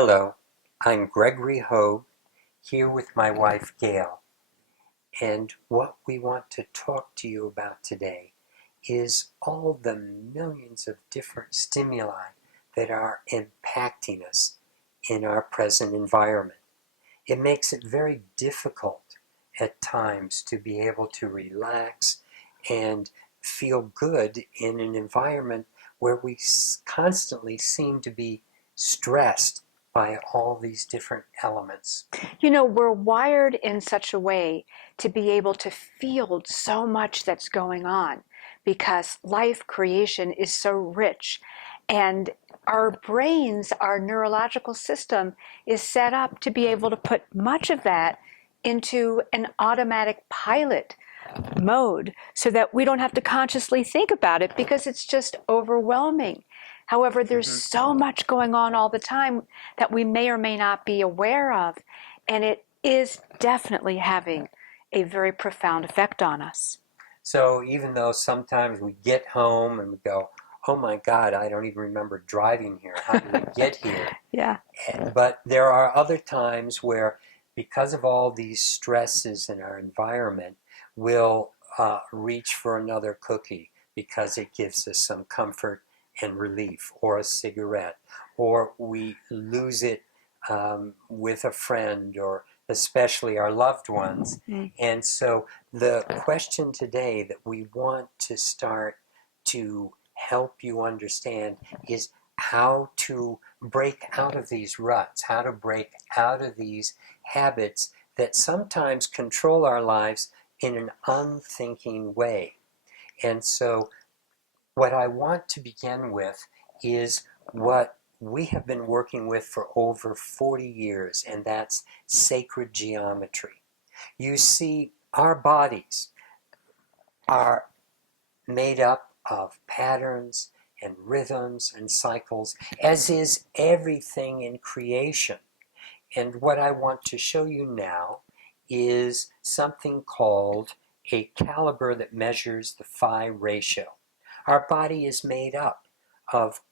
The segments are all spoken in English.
Hello, I'm Gregory Hogue, here with my wife Gail, and what we want to talk to you about today is all the millions of different stimuli that are impacting us in our present environment. It makes it very difficult at times to be able to relax and feel good in an environment where we constantly seem to be stressed by all these different elements. You know, we're wired in such a way to be able to feel so much that's going on because life creation is so rich. And our brains, our neurological system is set up to be able to put much of that into an automatic pilot mode so that we don't have to consciously think about it because it's just overwhelming. However, there's so much going on all the time that we may or may not be aware of, and it is definitely having a very profound effect on us. So even though sometimes we get home and we go, oh my God, I don't even remember driving here. How did we get here? Yeah. But there are other times where, because of all these stresses in our environment, we'll reach for another cookie because it gives us some comfort and relief, or a cigarette, or we lose it with a friend, or especially our loved ones. And so the question today that we want to start to help you understand is how to break out of these ruts, how to break out of these habits that sometimes control our lives in an unthinking way. And so what I want to begin with is what we have been working with for over 40 years, and that's sacred geometry. You see, our bodies are made up of patterns and rhythms and cycles, as is everything in creation. And what I want to show you now is something called a caliber that measures the phi ratio. Our body is made up of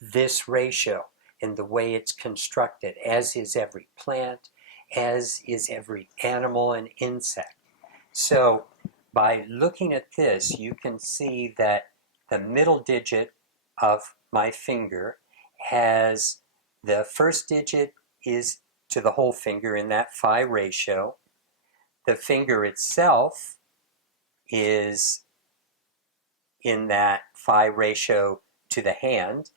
this ratio and the way it's constructed, as is every plant, as is every animal and insect. So by looking at this, you can see that the middle digit of my finger has, the first digit is to the whole finger in that phi ratio. The finger itself is in that phi ratio to the hand,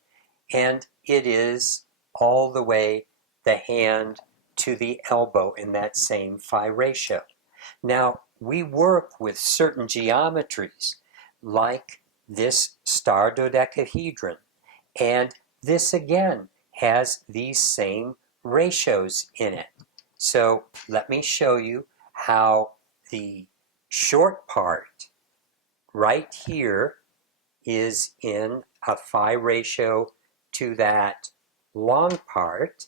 and it is all the way the hand to the elbow in that same phi ratio. Now, we work with certain geometries, like this star dodecahedron, and this again has these same ratios in it. So let me show you how the short part right here is in a phi ratio to that long part,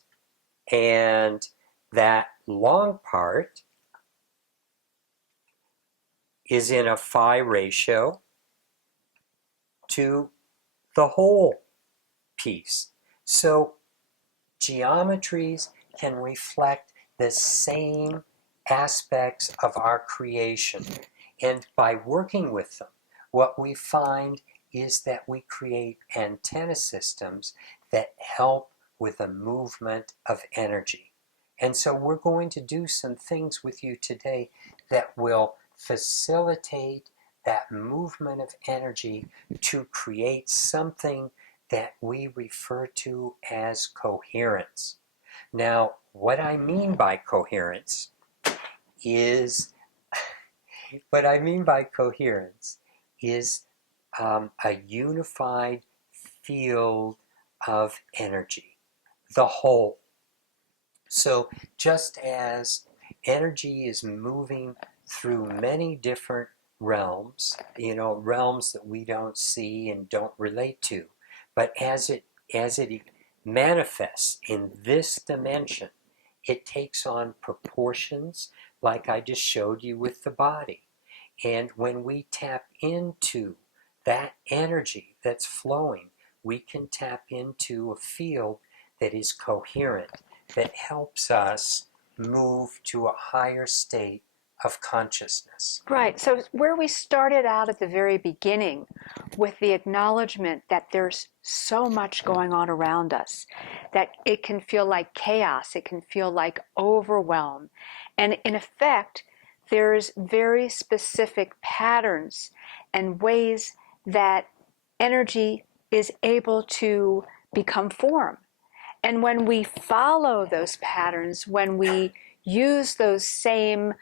and that long part is in a phi ratio to the whole piece. So geometries can reflect the same aspects of our creation. And by working with them, what we find is that we create antenna systems that help with the movement of energy. And so we're going to do some things with you today that will facilitate that movement of energy to create something that we refer to as coherence. Now, what I mean by coherence is a unified field of energy, the whole. So just as energy is moving through many different realms, realms that we don't see and don't relate to, but as it manifests in this dimension, it takes on proportions like I just showed you with the body. And when we tap into that energy that's flowing, we can tap into a field that is coherent, that helps us move to a higher state of consciousness. Right. So, where we started out at the very beginning with the acknowledgement that there's so much going on around us, that it can feel like chaos, it can feel like overwhelm. And in effect, there's very specific patterns and ways that energy is able to become form. And when we follow those patterns, when we use those same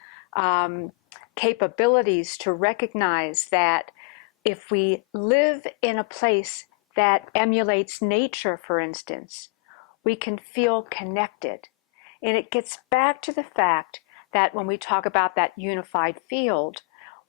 capabilities to recognize that if we live in a place that emulates nature, for instance, we can feel connected. And it gets back to the fact that when we talk about that unified field,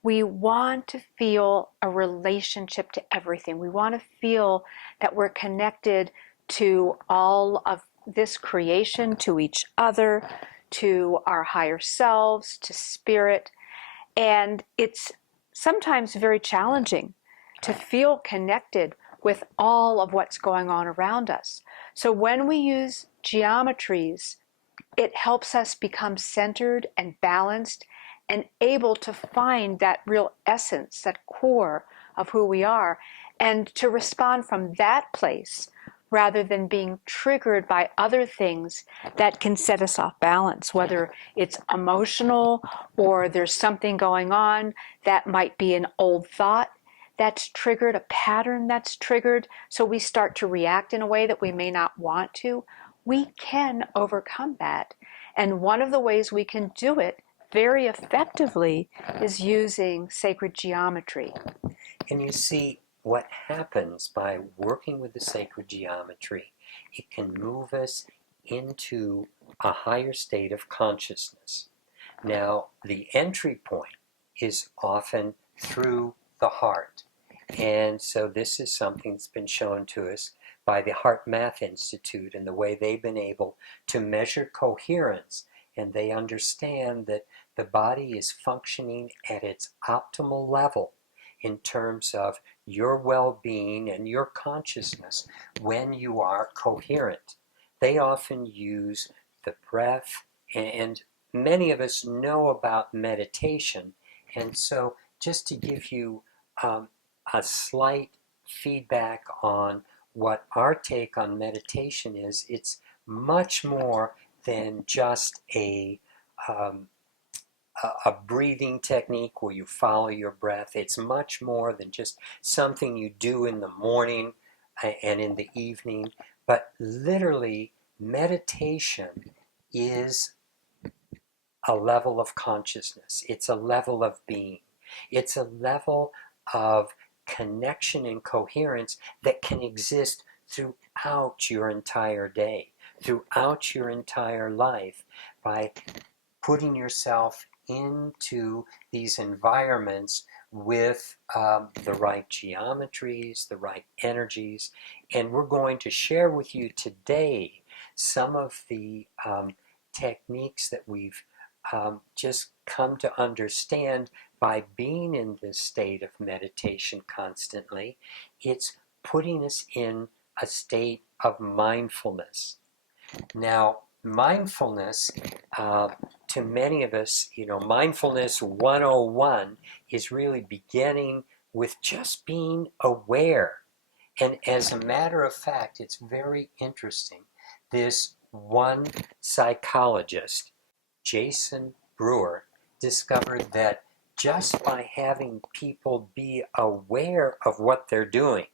we want to feel a relationship to everything. We want to feel that we're connected to all of this creation, to each other, to our higher selves, to spirit. And it's sometimes very challenging to feel connected with all of what's going on around us. So when we use geometries, it helps us become centered and balanced and able to find that real essence, that core of who we are, and to respond from that place rather than being triggered by other things that can set us off balance, whether it's emotional or there's something going on that might be an old thought that's triggered, a pattern that's triggered, so we start to react in a way that we may not want to. We can overcome that. And one of the ways we can do it very effectively is using sacred geometry. And you see, what happens by working with the sacred geometry, it can move us into a higher state of consciousness. Now, the entry point is often through the heart. And so this is something that's been shown to us by the Heart Math Institute and the way they've been able to measure coherence. And they understand that the body is functioning at its optimal level in terms of your well-being and your consciousness when you are coherent. They often use the breath, and many of us know about meditation. And so just to give you a slight feedback on what our take on meditation is, it's much more than just a breathing technique where you follow your breath. It's much more than just something you do in the morning and in the evening, but literally meditation is a level of consciousness. It's a level of being. It's a level of connection and coherence that can exist throughout your entire day, throughout your entire life, by putting yourself into these environments with the right geometries, the right energies. And we're going to share with you today some of the techniques that we've just come to understand by being in this state of meditation constantly. It's putting us in a state of mindfulness. Now, mindfulness, to many of us, mindfulness 101 is really beginning with just being aware. And as a matter of fact, it's very interesting. This one psychologist, Jason Brewer, discovered that just by having people be aware of what they're doing,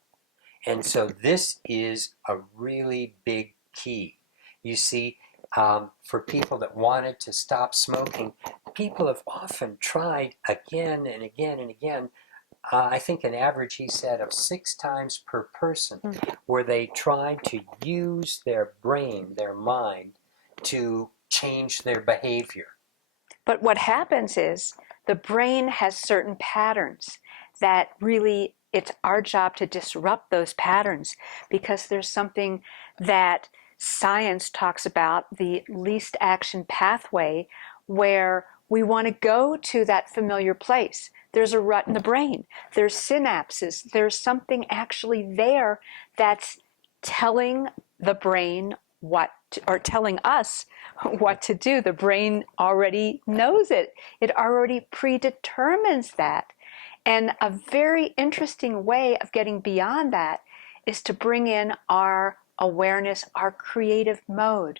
and so this is a really big key. You see, for people that wanted to stop smoking, people have often tried again and again and again. I think an average, he said, of 6 times per person, where they tried to use their brain, their mind, to change their behavior. But what happens is the brain has certain patterns that really it's our job to disrupt those patterns, because there's something that science talks about, the least action pathway, where we want to go to that familiar place. There's a rut in the brain. There's synapses. There's something actually there that's telling the brain what or telling us what to do. The brain already knows it. It already predetermines that. And a very interesting way of getting beyond that is to bring in our awareness, our creative mode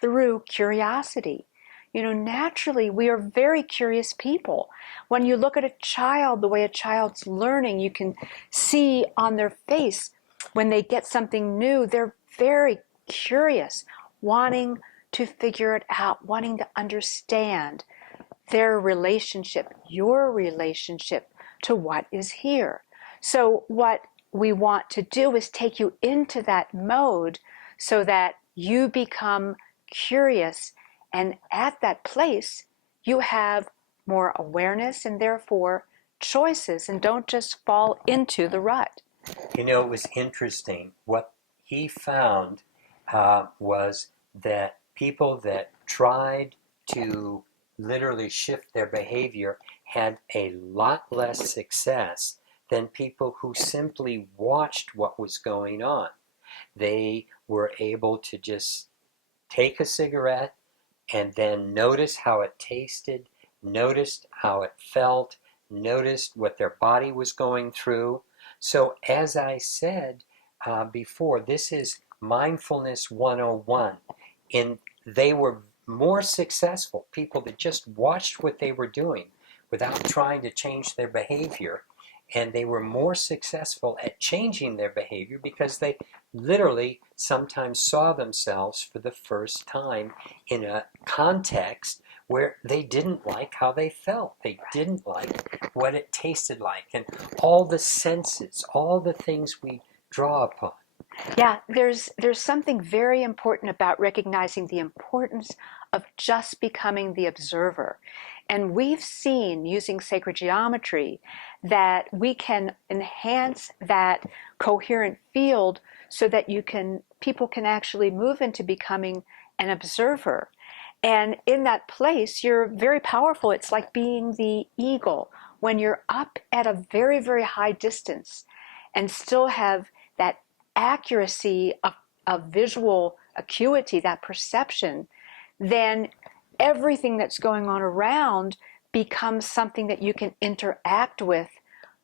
through curiosity. Naturally, we are very curious people. When you look at a child, the way a child's learning, you can see on their face when they get something new, they're very curious, wanting to figure it out, wanting to understand their relationship, your relationship to what is here. So, what we want to do is take you into that mode so that you become curious, and at that place, you have more awareness and therefore choices, and don't just fall into the rut. It was interesting. What he found was that people that tried to literally shift their behavior had a lot less success than people who simply watched what was going on. They were able to just take a cigarette and then notice how it tasted, noticed how it felt, noticed what their body was going through. So, as I said before, this is mindfulness 101. And they were more successful, people that just watched what they were doing without trying to change their behavior. And they were more successful at changing their behavior because they literally sometimes saw themselves for the first time in a context where they didn't like how they felt. They didn't like what it tasted like. And all the senses, all the things we draw upon. Yeah, there's something very important about recognizing the importance of just becoming the observer. And we've seen using sacred geometry that we can enhance that coherent field so that people can actually move into becoming an observer. And in that place, you're very powerful. It's like being the eagle when you're up at a very, very high distance and still have that accuracy of visual acuity, that perception, then everything that's going on around becomes something that you can interact with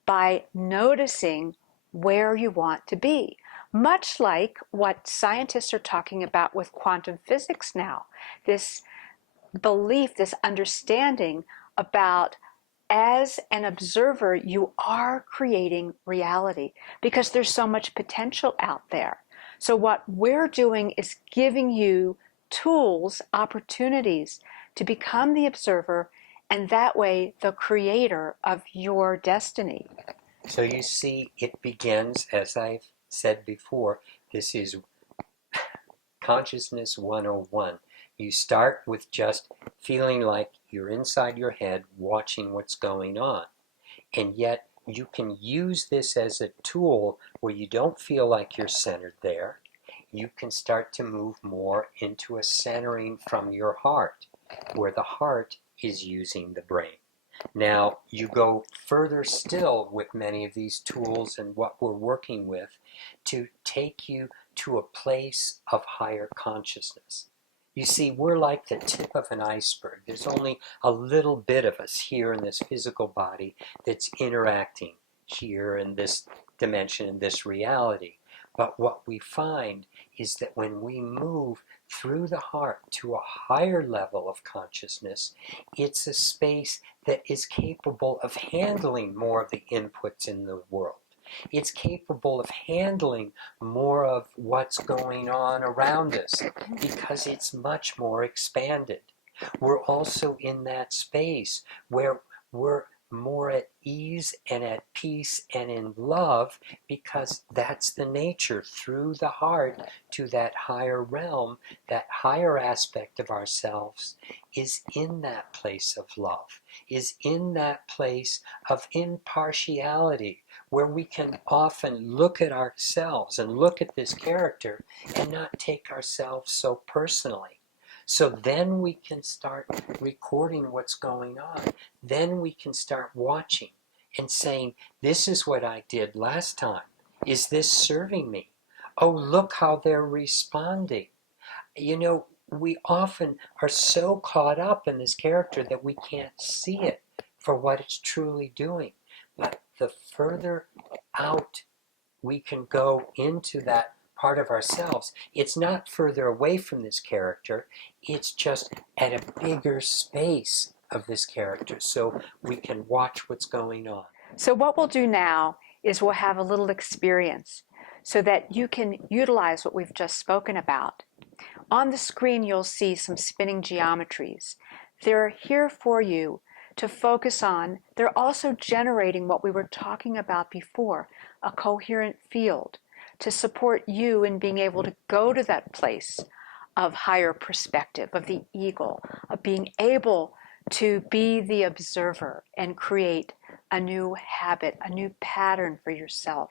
by noticing where you want to be. Much like what scientists are talking about with quantum physics now, this belief, this understanding about as an observer, you are creating reality because there's so much potential out there. So, what we're doing is giving you tools, opportunities to become the observer, and that way, the creator of your destiny. So you see, it begins, as I've said before, this is Consciousness 101. You start with just feeling like you're inside your head watching what's going on. And yet you can use this as a tool where you don't feel like you're centered there. You can start to move more into a centering from your heart, where the heart is using the brain. Now, you go further still with many of these tools and what we're working with to take you to a place of higher consciousness. You see, we're like the tip of an iceberg. There's only a little bit of us here in this physical body that's interacting here in this dimension, in this reality. But what we find is that when we move through the heart to a higher level of consciousness, it's a space that is capable of handling more of the inputs in the world. It's capable of handling more of what's going on around us because it's much more expanded. We're also in that space where we're more at ease and at peace and in love because that's the nature through the heart to that higher realm, that higher aspect of ourselves is in that place of love, is in that place of impartiality where we can often look at ourselves and look at this character and not take ourselves so personally. So then we can start recording what's going on. Then we can start watching and saying, this is what I did last time. Is this serving me? Oh, look how they're responding. you know, we often are so caught up in this character that we can't see it for what it's truly doing. But the further out we can go into that part of ourselves, it's not further away from this character, it's just at a bigger space of this character, so we can watch what's going on. So, what we'll do now is we'll have a little experience so that you can utilize what we've just spoken about. On the screen, you'll see some spinning geometries. They're here for you to focus on. They're also generating what we were talking about before, a coherent field to support you in being able to go to that place of higher perspective, of the eagle, of being able to be the observer and create a new habit, a new pattern for yourself.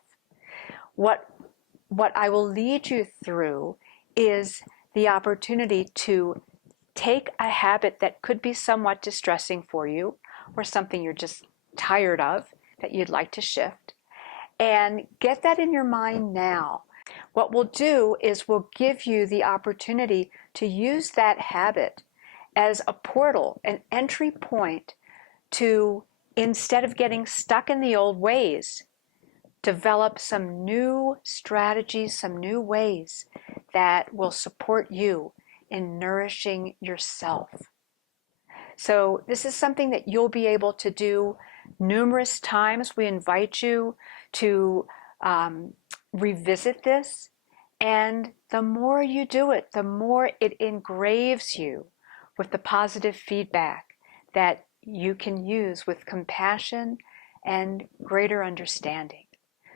What I will lead you through is the opportunity to take a habit that could be somewhat distressing for you or something you're just tired of that you'd like to shift, and get that in your mind now. What we'll do is we'll give you the opportunity to use that habit as a portal, an entry point to, instead of getting stuck in the old ways, develop some new strategies, some new ways that will support you in nourishing yourself. So this is something that you'll be able to do numerous times. We invite you to revisit this. And the more you do it, the more it engraves you with the positive feedback that you can use with compassion and greater understanding.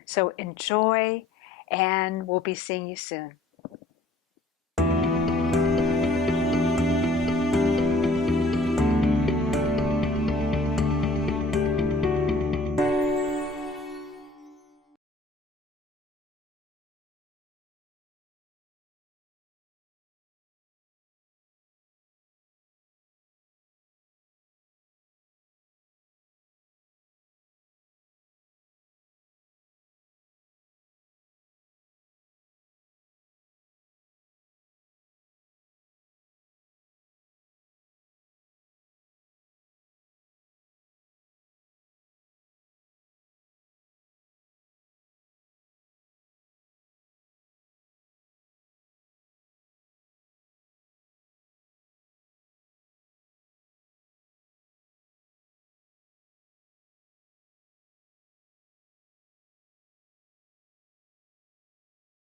So enjoy, and we'll be seeing you soon.